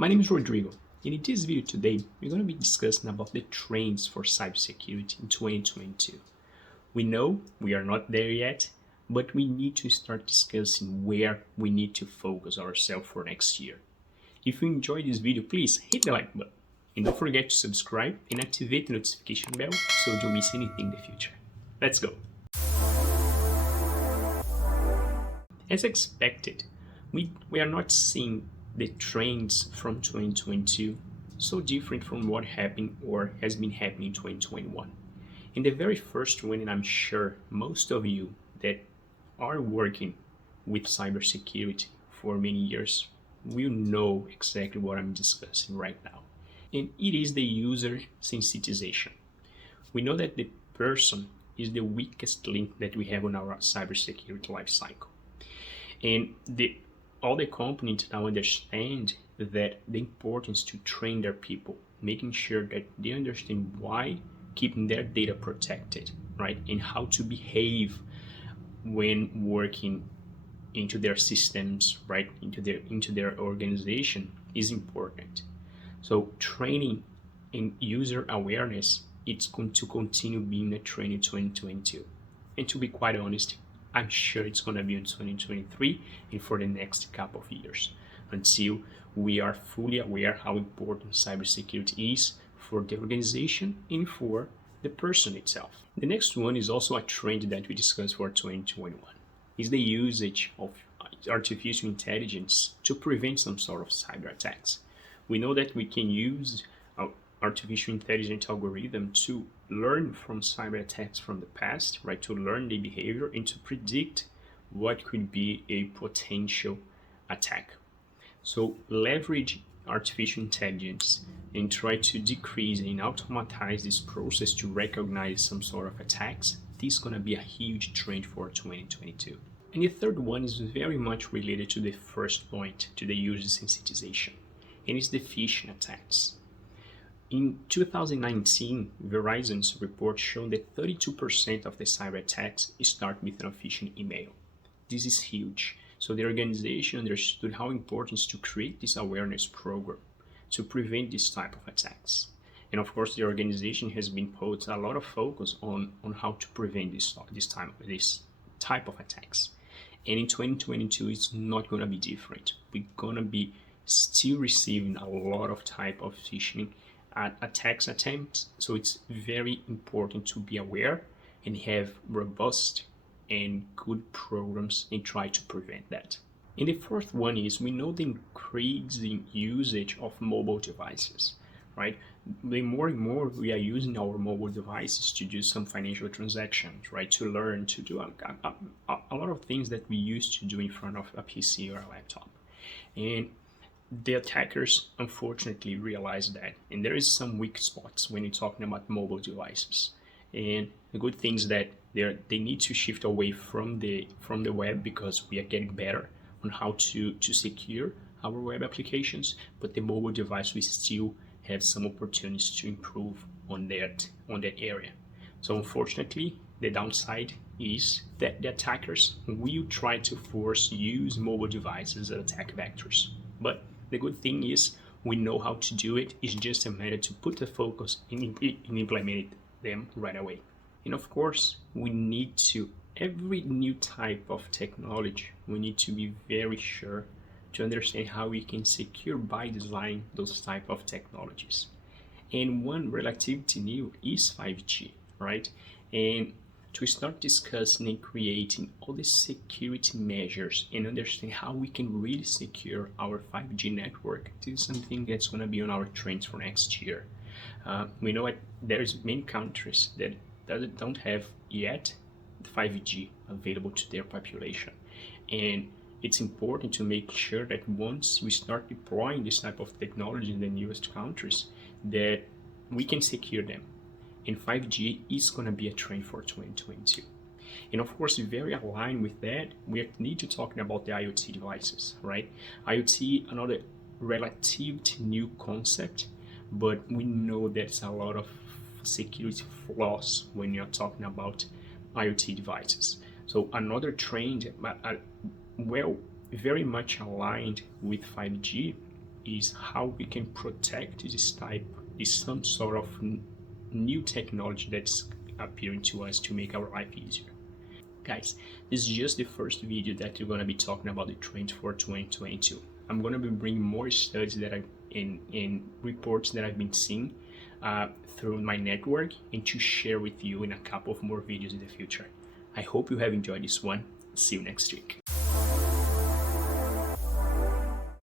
My name is Rodrigo, and in this video today, we're going to be discussing about the trends for cybersecurity in 2022. We know we are not there yet, but we need to start discussing where we need to focus ourselves for next year. If you enjoyed this video, please hit the like button, and don't forget to subscribe and activate the notification bell so you don't miss anything in the future. Let's go! As expected, we are not seeing the trends from 2022 so different from what happened or has been happening in 2021. In the very first one, and I'm sure most of you that are working with cybersecurity for many years will know exactly what I'm discussing right now. And it is the user sensitization. We know that the person is the weakest link that we have on our cybersecurity lifecycle. And all the companies now understand that the importance to train their people, making sure that they understand why keeping their data protected, right? And how to behave when working into their systems, right? Into their organization is important. So training and user awareness, it's going to continue being a trend in 2022. And to be quite honest, I'm sure it's going to be in 2023 and for the next couple of years until we are fully aware how important cybersecurity is for the organization and for the person itself. The next one is also a trend that we discussed for 2021, is the usage of artificial intelligence to prevent some sort of cyber attacks. We know that we can use artificial intelligence algorithm to learn from cyber attacks from the past, right? To learn the behavior and to predict what could be a potential attack. So leverage artificial intelligence and try to decrease and automatize this process to recognize some sort of attacks. This is going to be a huge trend for 2022. And the third one is very much related to the first point, to the user sensitization, and it's the phishing attacks. In 2019, Verizon's report showed that 32% of the cyber attacks start with a phishing email. This is huge. So the organization understood how important it is to create this awareness program to prevent this type of attacks. And of course, the organization has been put a lot of focus on how to prevent this type of attacks. And in 2022, it's not going to be different. We're going to be still receiving a lot of type of phishing attacks attempts, so it's very important to be aware and have robust and good programs and try to prevent that. And the fourth one is we know the increasing usage of mobile devices, right? The more and more we are using our mobile devices to do some financial transactions, right? To learn, to do a lot of things that we used to do in front of a PC or a laptop. And the attackers unfortunately realize that, and there is some weak spots when you're talking about mobile devices. And the good thing is that they need to shift away from the web, because we are getting better on how to secure our web applications, but the mobile device we still have some opportunities to improve on that area. So unfortunately, the downside is that the attackers will try to force use mobile devices as attack vectors. But the good thing is we know how to do it. It's just a matter to put the focus in implement them right away. And of course, we need to, every new type of technology, we need to be very sure to understand how we can secure by design those type of technologies. And one relatively new is 5G, right? And to start discussing and creating all the security measures and understand how we can really secure our 5G network, this is something that's going to be on our trends for next year. We know that there's many countries that don't have yet 5G available to their population. And it's important to make sure that once we start deploying this type of technology in the newest countries, that we can secure them. And 5G is going to be a trend for 2022. And of course, very aligned with that, we need to talk about the IoT devices, right? IoT, another relatively new concept, but we know there's a lot of security flaws when you're talking about IoT devices. So another trend, very much aligned with 5G, is how we can protect this some sort of new technology that's appearing to us to make our life easier. Guys, this is just the first video that we're going to be talking about the trends for 2022. I'm going to be bringing more studies that I've in reports that I've been seeing through my network and to share with you in a couple of more videos in the future. I hope you have enjoyed this one. See you next week.